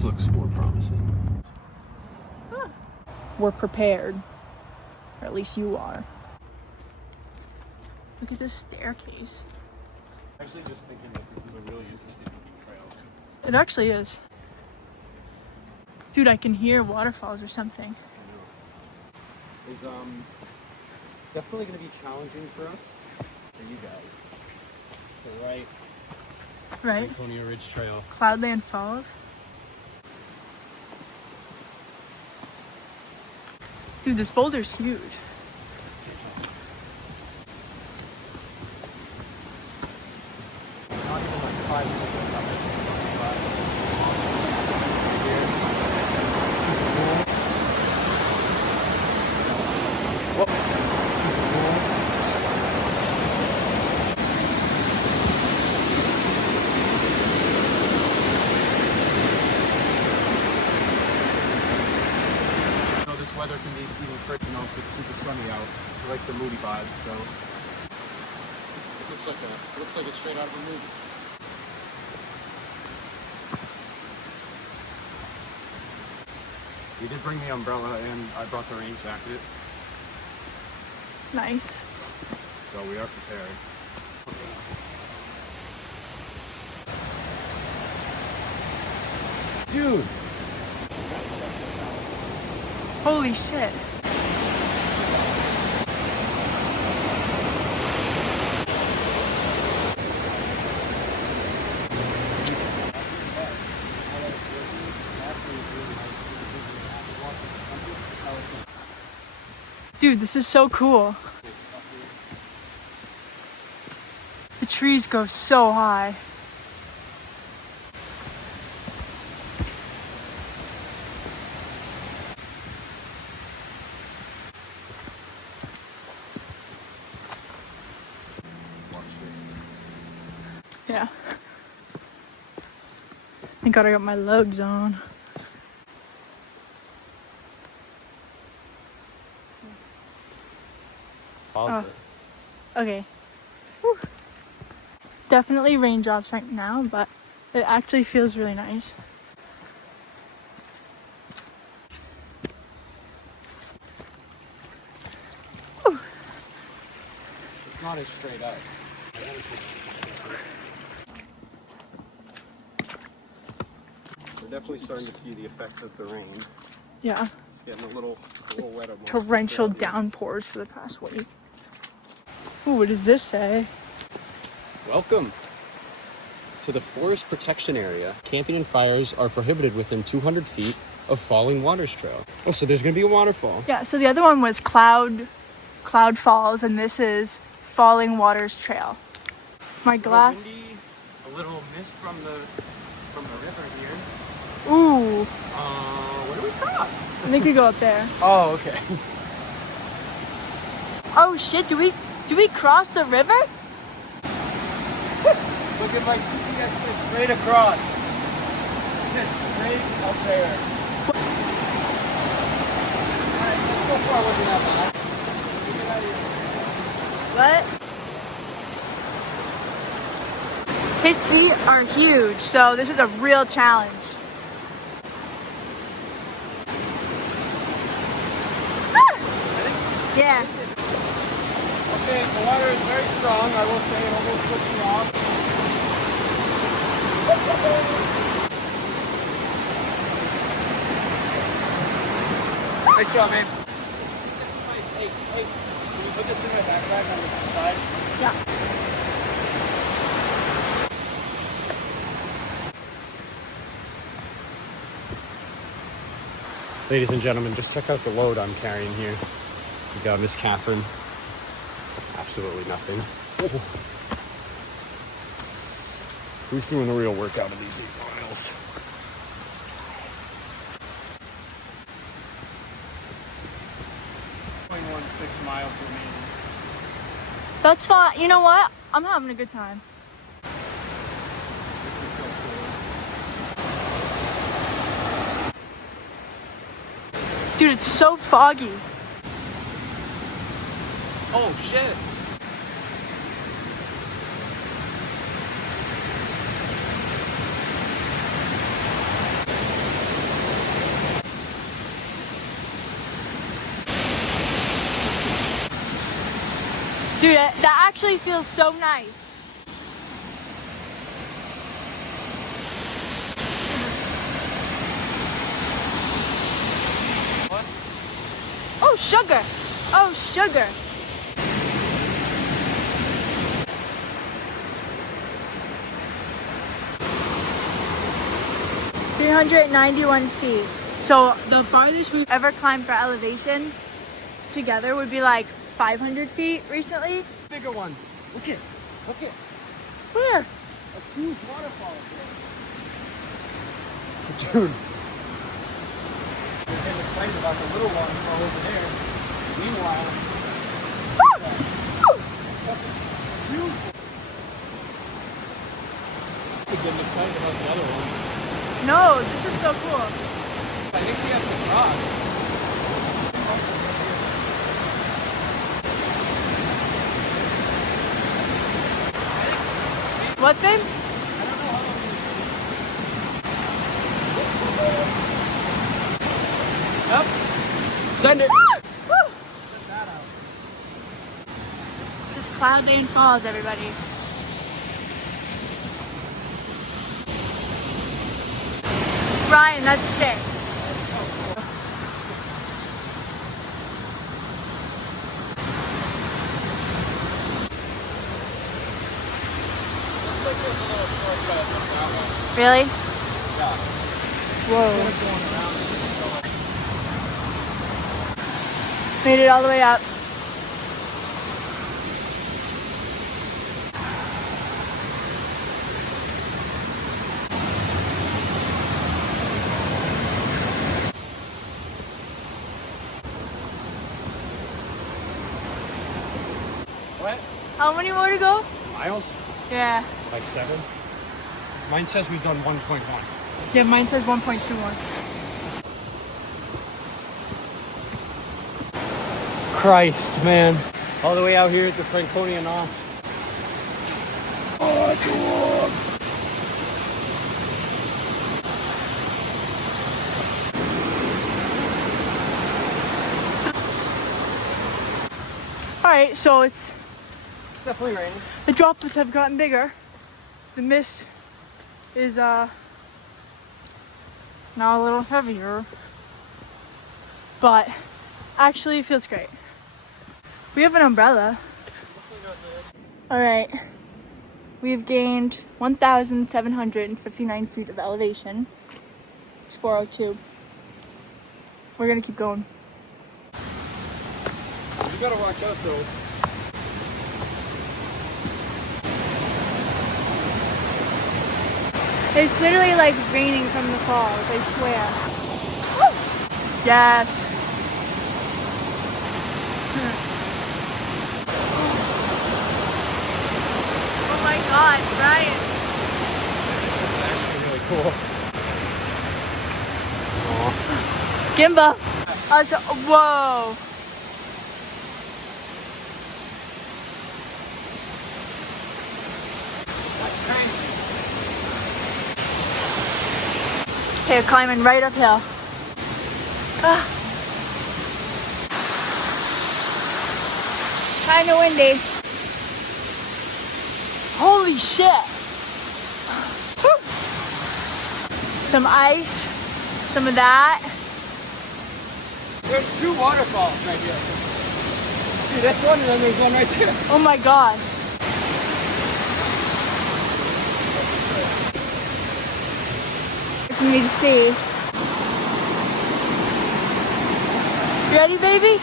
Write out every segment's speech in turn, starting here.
This looks more promising. We're prepared. Or at least you are. Look at this staircase. I'm actually just thinking that this is a really interesting looking trail. It actually is. Dude, I can hear waterfalls or something. Is definitely going to be challenging for us, for you guys. So right. Franconia Ridge Trail. Cloudland Falls. Dude, this boulder's huge. Not even like 5 minutes. Weather can be even pretty, you know, if it's super sunny out. I like the moody vibe, so this looks like it's straight out of a movie. We did bring the umbrella and I brought the rain jacket. Nice. So we are prepared. Dude! Holy shit. Dude, this is so cool. The trees go so high. Yeah. Thank God I got my lugs on. Oh, okay. Whew. Definitely raindrops right now, but it actually feels really nice. Whew. It's not as straight up. We're definitely starting to see the effects of the rain. Yeah. It's getting a little wetter. Torrential downpours for the past week. Ooh, what does this say? Welcome to the Forest Protection Area. Camping and fires are prohibited within 200 feet of Falling Waters Trail. Oh, so there's going to be a waterfall. Yeah, so the other one was Cloud Falls, and this is Falling Waters Trail. My glass. Windy, a little mist from the river here. Ooh. Where do we cross? I think we go up there. Oh, okay. Oh shit, do we cross the river? Look at my GPS straight across. Just straight up there. Alright, so far wasn't that bad. Get out of here. What? His feet are huge, so this is a real challenge. Ah! Yeah. Okay, the water is very strong, I will say, it almost puts me off. Nice job, man. Hey, can you put this in my backpack on the side? Yeah. Ladies and gentlemen, just check out the load I'm carrying here. We got Miss Catherine. Absolutely nothing. Who's doing the real work out of these 8 miles? 0.16 miles remaining. That's fine. You know what? I'm having a good time. Dude, it's so foggy. Oh shit! Dude, that actually feels so nice. What? Oh, sugar. Oh, sugar. $391 feet. So the farthest we've ever climbed for elevation together would be like 500 feet recently. Bigger one. Look it. Look it. Where? A huge waterfall. Dude. I'm getting excited about the little one over there. Meanwhile, beautiful. I'm getting excited about the other one. No, this is so cool. I think we have to cross. What thing? Yep. Send it. This Cloud Lane Falls, everybody. Ryan, that's sick. Really? Yeah. Whoa. Made it all the way up. What? How many more to go? Miles? Yeah. Like 7? Mine says we've done 1.1. Yeah, mine says 1.21. Christ, man. All the way out here at the Franconia Ridge. Oh, God. Alright, so it's Definitely raining. the droplets have gotten bigger. The mist is now a little heavier. But actually it feels great. We have an umbrella. Alright. We've gained 1,759 feet of elevation. It's 402. We're gonna keep going. You gotta watch out though. It's literally like raining from the falls, I swear. Woo! Yes. Oh my God, Brian. That's actually really cool. Gimba. Whoa. That's crazy. Okay, climbing right uphill. Kinda windy. Holy shit. Whew. Some ice, some of that. There's 2 waterfalls right here. See, that's one and then there's one right there. Oh my God. For me to see. Ready, baby?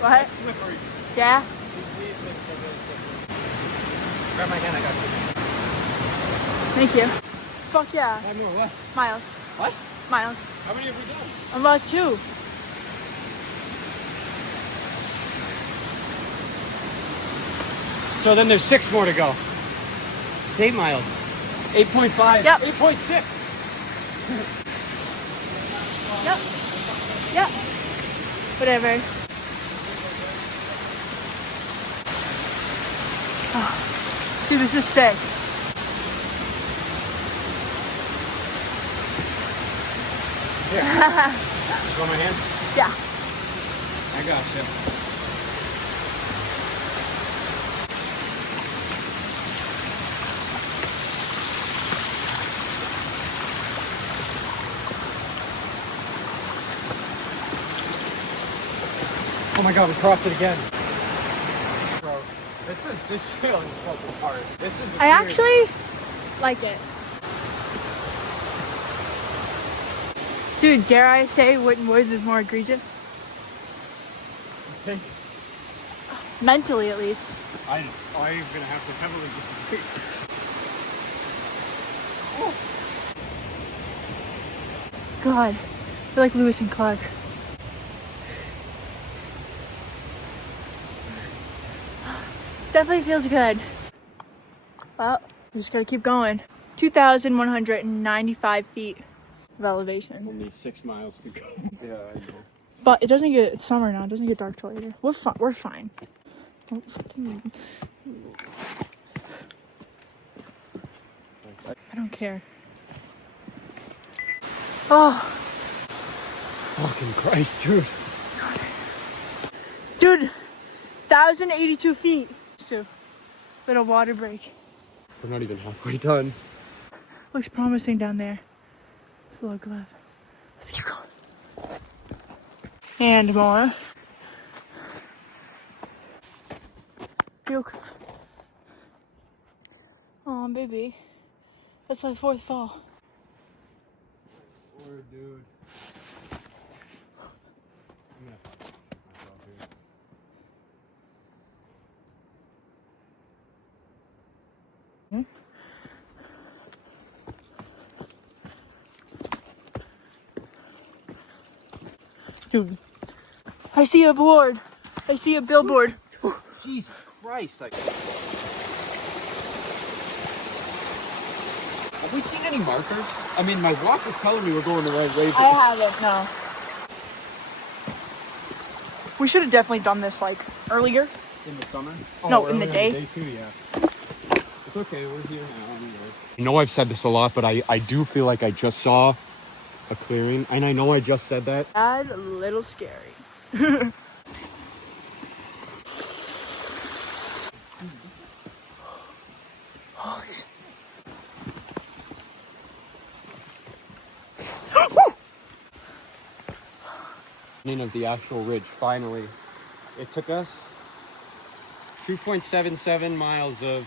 What? That's slippery. Yeah? Grab my hand, I got you. Thank you. Fuck yeah. 5 more, what? Miles. What? Miles. How many have we done? About 2. So then there's 6 more to go. It's 8 miles. 8.5. Yep. 8.6. Yep. Yep. Whatever. Oh. Dude, this is sick. Here. You want my hand? Yeah. I got you. Oh my god, we crossed it again. Bro, this trail is fucking hard. This is I actually like it. Dude, dare I say Witten Woods is more egregious? think Mentally, at least. I'm gonna have to heavily disagree. God, I feel like Lewis and Clark. Definitely feels good. Well, we just gotta keep going. 2,195 feet of elevation. Only 6 miles to go. Yeah, I know. But it doesn't get, it's summer now, it doesn't get dark till later. We're fine. Don't fucking... I don't care. Oh. Fucking Christ, dude. Dude, 1,082 feet. So, little water break. We're not even halfway done. Looks promising down there. It's a little glove. Let's keep going. And more. Yoke. Oh, baby. That's my 4th fall. Poor dude. I'm gonna myself here. Dude, I see a board. I see a billboard. Jesus Christ! Like, have we seen any markers? I mean, my watch is telling me we're going the right way. I haven't, no. We should have definitely done this like earlier. In the summer? No, in the day. In the day too, yeah. It's okay, we're here now anyway. I know I've said this a lot, but I do feel like I just saw a clearing, and I know I just said that. A little scary. Holy shit. Of the actual ridge, finally. It took us 2.77 miles of...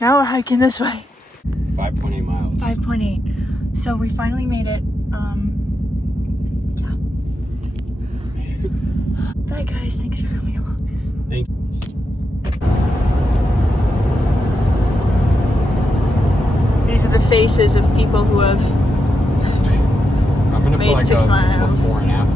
Now we're hiking this way. 5.8 miles. 5.8. So we finally made it. Yeah. Bye guys, thanks for coming along. Thank you. These are the faces of people who have I'm gonna made put like 6 miles. before and after.